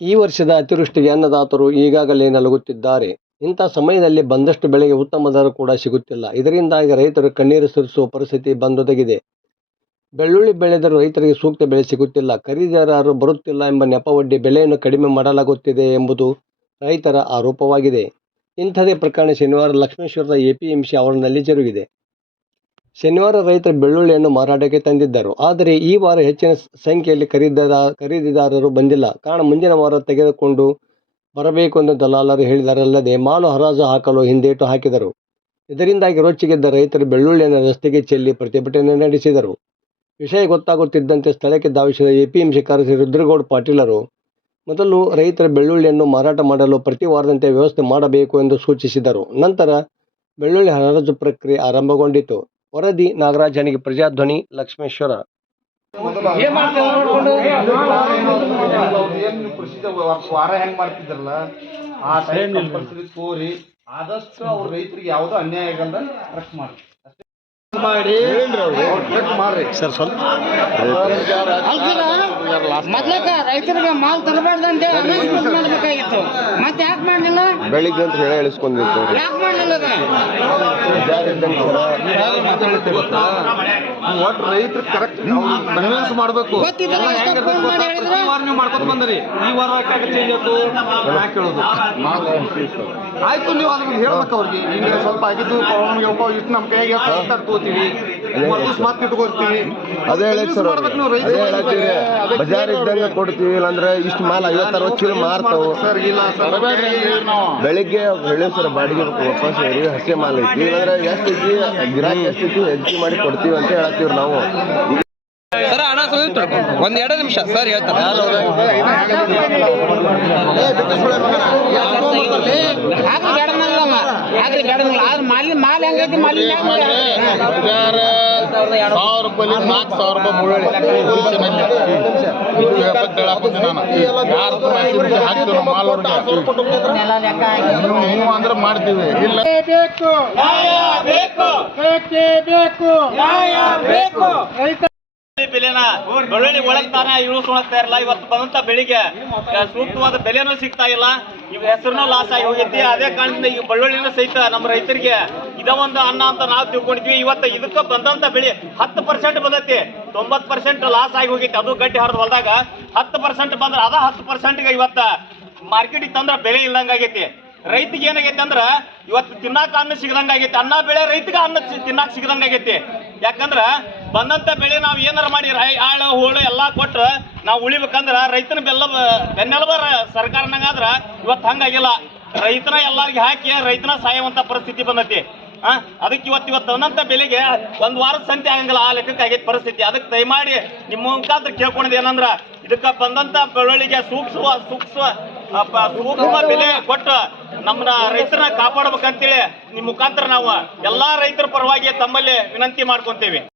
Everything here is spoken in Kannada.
ಈ ವರ್ಷದ ಅತಿವೃಷ್ಟಿಗೆ ಅನ್ನದಾತರು ಈಗಾಗಲೇ ನಲುಗುತ್ತಿದ್ದಾರೆ. ಇಂಥ ಸಮಯದಲ್ಲಿ ಬಂದಷ್ಟು ಬೆಳೆಗೆ ಉತ್ತಮ ದರ ಕೂಡ ಸಿಗುತ್ತಿಲ್ಲ. ಇದರಿಂದಾಗಿ ರೈತರು ಕಣ್ಣೀರು ಸುರಿಸುವ ಪರಿಸ್ಥಿತಿ ಬಂದೊದಗಿದೆ. ಬೆಳ್ಳುಳ್ಳಿ ಬೆಳೆದರೂ ರೈತರಿಗೆ ಸೂಕ್ತ ಬೆಲೆ ಸಿಗುತ್ತಿಲ್ಲ. ಖರೀದಿದಾರರು ಬರುತ್ತಿಲ್ಲ ಎಂಬ ನೆಪವೊಡ್ಡಿ ಬೆಲೆಯನ್ನು ಕಡಿಮೆ ಮಾಡಲಾಗುತ್ತಿದೆ ಎಂಬುದು ರೈತರ ಆರೋಪವಾಗಿದೆ. ಇಂಥದೇ ಪ್ರಕರಣ ಶನಿವಾರ ಲಕ್ಷ್ಮೇಶ್ವರದ ಎಪಿಎಂಸಿ ಆವರಣದಲ್ಲಿ ಜರುಗಿದೆ. ಶನಿವಾರ ರೈತರು ಬೆಳ್ಳುಳ್ಳಿಯನ್ನು ಮಾರಾಟಕ್ಕೆ ತಂದಿದ್ದರು. ಆದರೆ ಈ ವಾರ ಹೆಚ್ಚಿನ ಸಂಖ್ಯೆಯಲ್ಲಿ ಖರೀದಿದ, ಖರೀದಿದಾರರು ಬಂದಿಲ್ಲ. ಕಾರಣ ಮುಂದಿನ ವಾರ ತೆಗೆದುಕೊಂಡು ಬರಬೇಕು ಎಂದು ದಲಾಲರು ಹೇಳಿದರಲ್ಲದೆ ಮಾಲು ಹರಾಜು ಹಾಕಲು ಹಿಂದೇಟು ಹಾಕಿದರು. ಇದರಿಂದಾಗಿ ರೊಚ್ಚಿಗೆದ್ದ ರೈತರು ಬೆಳ್ಳುಳ್ಳಿಯನ್ನು ರಸ್ತೆಗೆ ಚೆಲ್ಲಿ ಪ್ರತಿಭಟನೆ ನಡೆಸಿದರು. ವಿಷಯ ಗೊತ್ತಾಗುತ್ತಿದ್ದಂತೆ ಸ್ಥಳಕ್ಕೆ ಧಾವಿಸಿದ ಎಪಿಎಂಸಿ ಕಾರ್ಯದರ್ಶಿ ರುದ್ರಗೌಡ ಪಾಟೀಲರು, ಮೊದಲು ರೈತರ ಬೆಳ್ಳುಳ್ಳಿಯನ್ನು ಮಾರಾಟ ಮಾಡಲು ಪ್ರತಿ ವಾರದಂತೆ ವ್ಯವಸ್ಥೆ ಮಾಡಬೇಕು ಎಂದು ಸೂಚಿಸಿದರು. ನಂತರ ಬೆಳ್ಳುಳ್ಳಿ ಹರಾಜು ಪ್ರಕ್ರಿಯೆ ಆರಂಭಗೊಂಡಿತು. ವರದಿ ನಾಗರಾಜನಿಗೆ ಪ್ರಜಾಧ್ವನಿ ಲಕ್ಷ್ಮೇಶ್ವರ. ವಾರ ಹೆಂಗ್ ಮಾಡ್ತಿದ್ರಲ್ಲ? ಆ ಟೈಮ್ ಕೋರಿ ಆದಷ್ಟು ಅವ್ರ ರೈತರಿಗೆ ಯಾವ್ದೋ ಅನ್ಯಾಯ ಆಗಲ್ಲ ಕರೆಕ್ಟ್ ಮಾಡಿ. ಮಾಡಿ ಮಾಡ್ರಿ. ಸರ್ ಸ್ವಲ್ಪ ಮೊದ್ಲಕ್ಕ ರೈತರಿಗೆ ಮಾಲ್ ತರಬಾರ್ದು ಅಂತ ಅನೌನ್ಸ್ಮೆಂಟ್ ಮಾಡ್ಬೇಕಾಗಿತ್ತು ಮತ್ತೆ ಯಾಕೆ ಮಾಡಲಿಲ್ಲ? ಬೆಳಿಗ್ಗೆ ಅಂತ ಹೇಳಿ ಇಳಿಸ್ಕೊಂಡಿತ್ತು ಯಾಕೆ ಮಾಡಲಿಲ್ಲ ಒಟ್ಟು ರೈತರು ಕರೆಕ್ಟ್ ಕನ್ವಿನ್ಸ್ ಮಾಡಬೇಕು? ಪ್ರತಿ ವಾರ ನೀವು ಮಾಡ್ಕೊತ ಬಂದ್ರಿ. ಈ ವಾರ ಯಾಕೆ ಚೇಂಜ್ ಆಯ್ತು? ಯಾಕೆ ಆಯ್ತು ನೀವು ಅದನ್ನ ಹೇಳ್ಬೇಕು ಅವ್ರಿಗೆ. ಹಿಂಗೆ ಸ್ವಲ್ಪ ಆಗಿದ್ದು ನಮ್ಗೆ ಒಬ್ಬ ಇಷ್ಟು ನಮ್ಮ ಕೈಗೆ ತಗೋತೀವಿ ಮತ್ತೆ ಇಟ್ಕೊಳ್ತೀವಿ ಅದೇ ಹೇಳಿ ಸರ್ ಮಾಡ್ಬೇಕು ನೀವು ಅದೇ ರೈತರು ಬಜಾರ್ ಇದ್ದಂಗೆ ಕೊಡ್ತೀವಿ ಇಲ್ಲಾಂದ್ರೆ ಇಷ್ಟು ಮಾಲ್ ಐವತ್ತು ಅರವತ್ತು ಚೀಲ ಮಾರ್ತಾವು. ಬೆಳಿಗ್ಗೆ ಹೇಳಿ ಸರ್ ಬಾಡಿಗೆ ವಾಪಸ್ ಹೇಳಿ ಹಸಿ ಮಾಲ್ ಐತಿ. ಇಲ್ಲಾಂದ್ರೆ ಎಷ್ಟು ಐತಿ ಗಿರಾಕಿ ಎಷ್ಟು ಐತಿ ಹೆಚ್ಚಿಗೆ ಮಾಡಿ ಕೊಡ್ತೀವಿ ಅಂತ ಹೇಳತ್ತೀವಿ ನಾವು. ಸರ್ ಹಣ ಸ್ವಲ್ಪ ಒಂದ್ ಎರಡು ನಿಮಿಷ ಸರ್ ಹೇಳ್ತಾರೆ. ಮಾಲಿ ಮಾಲ್ ಹೆಂಗೈತಿ ಮಾಲಿ ಸಾವಿರ ರೂಪಾಯಿ ನಾಲ್ಕು ಸಾವಿರ ರೂಪಾಯಿ ಮುಳ್ಳಿ ಟ್ಯೂಷನಲ್ಲಿ ಇದು ವ್ಯಾಪಾರ ಹೇಳಾಕತ್ತೀನಿ ನಾನು. ಯಾರು ಹಾಕ್ತೀವಿ ಮಾಲ್ ನೀವು ಅಂದ್ರೆ ಮಾಡ್ತೀವಿ. ಇಲ್ಲ. ಬೆಲೆನ ಬೆಳ್ಳುಳ್ಳಿ ಒಳಗ್ ತಾನೇ ಇಳಿಸ್ಕೊಳಕ್ತಾ ಇರಲ್ಲ. ಇವತ್ತು ಬಂದಂತ ಬೆಳಿಗ್ಗೆ ಸೂಕ್ತವಾದ ಬೆಲೆನೂ ಸಿಗ್ತಾ ಇಲ್ಲ. ಇವ್ ಹೆಸರುನೂ ಲಾಸ್ ಆಗಿ ಹೋಗೈತಿ ಅದೇ ಕಾರಣದಿಂದ ಈ ಬೆಳ್ಳುಳ್ಳಿನೂ ಸಹಿತ ನಮ್ಮ ರೈತರಿಗೆ ಇದ ಒಂದು ಅನ್ನ ಅಂತ ನಾವು ತಿಳ್ಕೊಂಡಿದ್ವಿ. ಇವತ್ತು ಇದಕ್ಕೆ ಬಂದಂತ ಬೆಳೆ ಹತ್ತು ಪರ್ಸೆಂಟ್ ಬಂದೈತಿ. ತೊಂಬತ್ ಪರ್ಸೆಂಟ್ ಲಾಸ್ ಆಗಿ ಹೋಗಿತ್ತು. ಅದು ಗಟ್ಟಿ ಹರಿದು ಹೊಲದಾಗ ಹತ್ತು ಪರ್ಸೆಂಟ್ ಬಂದ್ರೆ ಅದ ಹತ್ತು ಪರ್ಸೆಂಟ್ಗೆ ಇವತ್ತ ಮಾರ್ಕೆಟಿಗೆ ತಂದ್ರ ಬೆಲೆ ಇಲ್ಲಂಗ ಆಗೈತಿ. ರೈತಿಗೆ ಏನಾಗೈತಿ ಅಂದ್ರೆ ಇವತ್ತು ತಿನ್ನಾಕ ಅನ್ನ ಸಿಗದಂಗ ಆಗೈತಿ. ಅನ್ನ ಬೆಳೆ ರೈತಗ ಅನ್ನ ತಿನ್ನಾಕ ಸಿಗದಂಗ ಆಗೈತಿ. ಯಾಕಂದ್ರ ಬಂದಂತ ಬೆಳೆ ನಾವು ಏನಾರ ಮಾಡಿ ಆಳು, ಹೋಳು ಎಲ್ಲಾ ಕೊಟ್ರ ನಾವು ಉಳಿಬೇಕಂದ್ರ ರೈತನ ಬೆಲ್ಲ ಬರ ಸರ್ಕಾರನಾಗಾದ್ರ ಇವತ್ತು ಹಂಗಾಗಿಲ್ಲ ರೈತನ ಎಲ್ಲಾರ್ಗಿ ಹಾಕಿ ರೈತನ ಸಾಯುವಂತ ಪರಿಸ್ಥಿತಿ ಬಂದೈತಿ. ಆ ಅದಕ್ಕೆ ಇವತ್ತು ಇವತ್ತು ಬಂದಂತ ಬೆಲೆಗೆ ಒಂದ್ ವಾರದ ಸಂತೆ ಆಗಂಗಿಲ್ಲ ಆ ಲೆಕ್ಕಕ್ಕೆ ಆಗೈತಿ ಪರಿಸ್ಥಿತಿ. ಅದಕ್ಕೆ ದಯಮಾಡಿ ನಿಮ್ಮ ಮುಖಾಂತರ ಕೇಳ್ಕೊಂಡಿದ್ ಏನಂದ್ರ ಇದಕ್ಕ ಬಂದಂತ ಬೆಳ್ಳುಳ್ಳಿಗೆ ಸೂಕ್ಷ್ಮ ಸೂಕ್ಷ್ಮ ಸೂಕ್ಷ್ಮ ಬೆಲೆ ಕೊಟ್ಟ ನಮ್ಮನ್ನ ರೈತರನ್ನ ಕಾಪಾಡ್ಬೇಕಂತೇಳಿ ನಿಮ್ಮ ಮುಖಾಂತರ ನಾವು ಎಲ್ಲಾ ರೈತರ ಪರವಾಗಿ ತಮ್ಮಲ್ಲಿ ವಿನಂತಿ ಮಾಡ್ಕೊಂತೇವೆ.